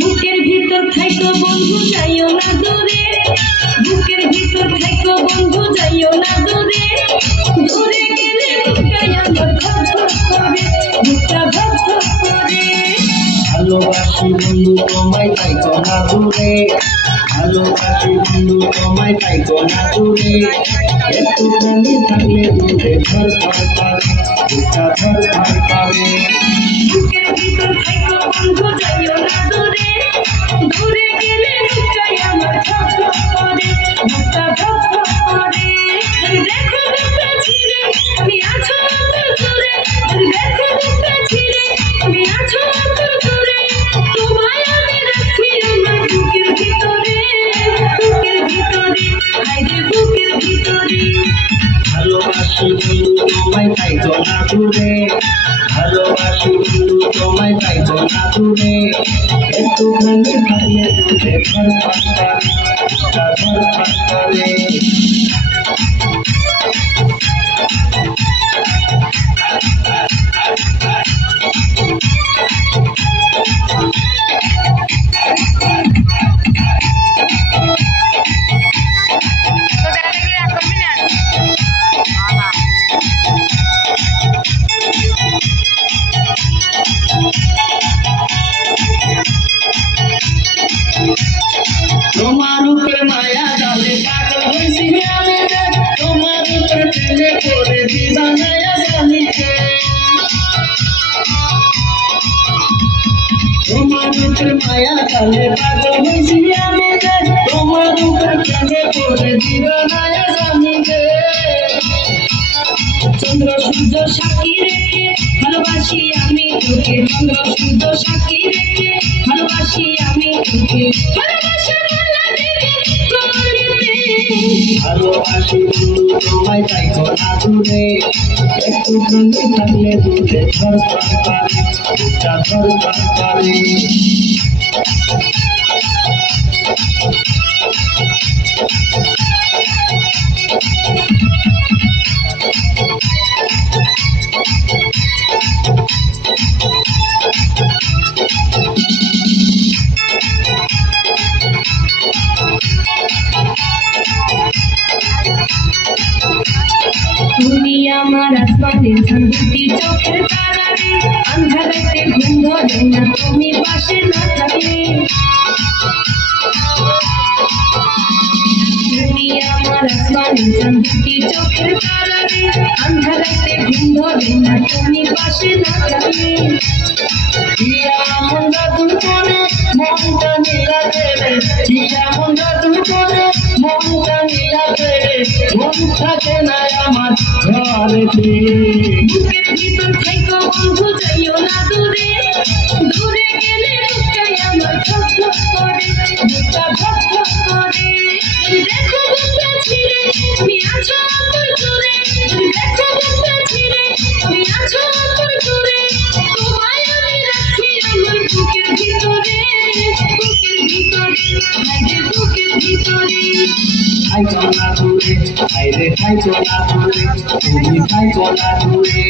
বুকের ভিতর থাইকো বন্ধু যাইও না দূরে, বুকের ভিতর থাইকো বন্ধু যাইও না দূরে, দূরে গেলে বুকটাই আমার ধপ করে, বুকটা ধপ করে। ভালোবাসি বন্ধু তোমায় থাইকো না দূরে, ভালোবাসি বন্ধু তোমায় থাইকো না দূরে, একটুখানি থাকলে দূরে ঘর ঘর করে, বুকটা ঘর ঘর করে। বুকের ভিতর থাইকো বন্ধু যাইও না দূরে, দূরে গেলে বুকটাই আমার ধপ করে, বুকটা ধপ করে। দেখো বুকটা ছিঁড়ে তুমি আছো অত দূরে, দেখো বুকটা ছিঁড়ে তুমি আছো অত দূরে, তোমায় আমি রাখি আমার বুকের ভিতরে, বুকের ভিতরে, হায়রে বুকের ভিতরে। ভালোবাসি বন্ধু তোমায় থাইকো না দূরে, ভালোবাসি বন্ধু তোমায় থাইকো না দূরে, একটুখানি থাকলে দূরে ঘর ঘর করে, বুকটা ঘর ঘর করে। তোমার উপরে মায়া জালে পাগল হইছি আমি রে, তোমার উপরে প্রেমে পড়ে দিবানায়া জানিকে। তোমার উপরে মায়া জালে পাগল হইছি আমি রে, তোমার উপরে প্রেমে পড়ে দিবানায়া জানিকে। চন্দ্র সূর্য সাক্ষী রেখে ভালোবাসি আমি তোকে, চন্দ্র সূর্য সাক্ষী রেখে ভালোবাসি আমি তোকে, ভালোবাসার মালা দেখে প্রমাণিতে। ভালোবাসি বন্ধু তোমায় থাইকো না দূরে, একটুখানি থাকলে দূরে ঘর ঘর করে, বুকটা ঘর ঘর করে। তুমি আমার আসমানের চাঁদ, দুটি চোখের তারা রে, আন্ধারাতে ঘুম ধরে না তুমি পাশে না থাকলে। তুমি আমার আসমানের চাঁদ, দুটি চোখের তারা রে, আন্ধারাতে ঘুম ধরে না তুমি পাশে না থাকলে। দিয়া মন জাদু করে মনটা নীলাতে রে, দিয়া মন জাদু করে মনটা নীলাতে রে, মন থাকে না আমার ঘরেতে। বুকের ভিতর থাইকো বন্ধু যাইও না দূরে, দূরে গেলে বুকটাই আমার ধপ ধপ করে, বুকটা ধপ ধপ করে। দেখো বুকটা ছিঁড়ে তুমি আছো অত দূরে, দেখো বুকটা ছিঁড়ে তুমি আছো অত দূরে, তোমায় আমি রাখি আমার বুকের ভিতরে, বুকের ভিতরে, হায়রে বুকের ভিতরে। থাইকো না দূরে, হায়রে থাইকো না দূরে, তুমি থাইকো না দূরে।